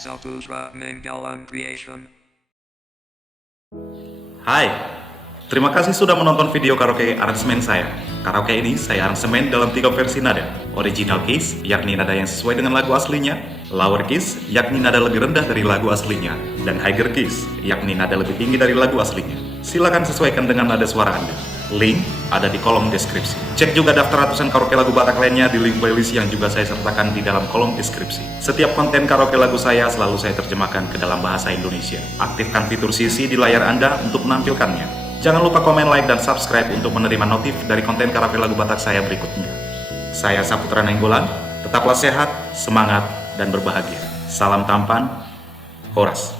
Saputra Manggalan Creation. Hai, terima kasih sudah menonton video karaoke aransemen saya. Karaoke ini saya aransemen dalam 3 versi nada. Original keys, yakni nada yang sesuai dengan lagu aslinya. Lower keys, yakni nada lebih rendah dari lagu aslinya. Dan higher keys, yakni nada lebih tinggi dari lagu aslinya. Silakan sesuaikan dengan nada suara Anda. Link ada di kolom deskripsi. Cek juga daftar ratusan karaoke lagu Batak lainnya di link playlist yang juga saya sertakan di dalam kolom deskripsi. Setiap konten karaoke lagu saya selalu saya terjemahkan ke dalam bahasa Indonesia. Aktifkan fitur CC di layar Anda untuk menampilkannya. Jangan lupa komen, like, dan subscribe untuk menerima notif dari konten karaoke lagu Batak saya berikutnya. Saya Saputra Nainggolan, tetaplah sehat, semangat, dan berbahagia. Salam tampan, Horas.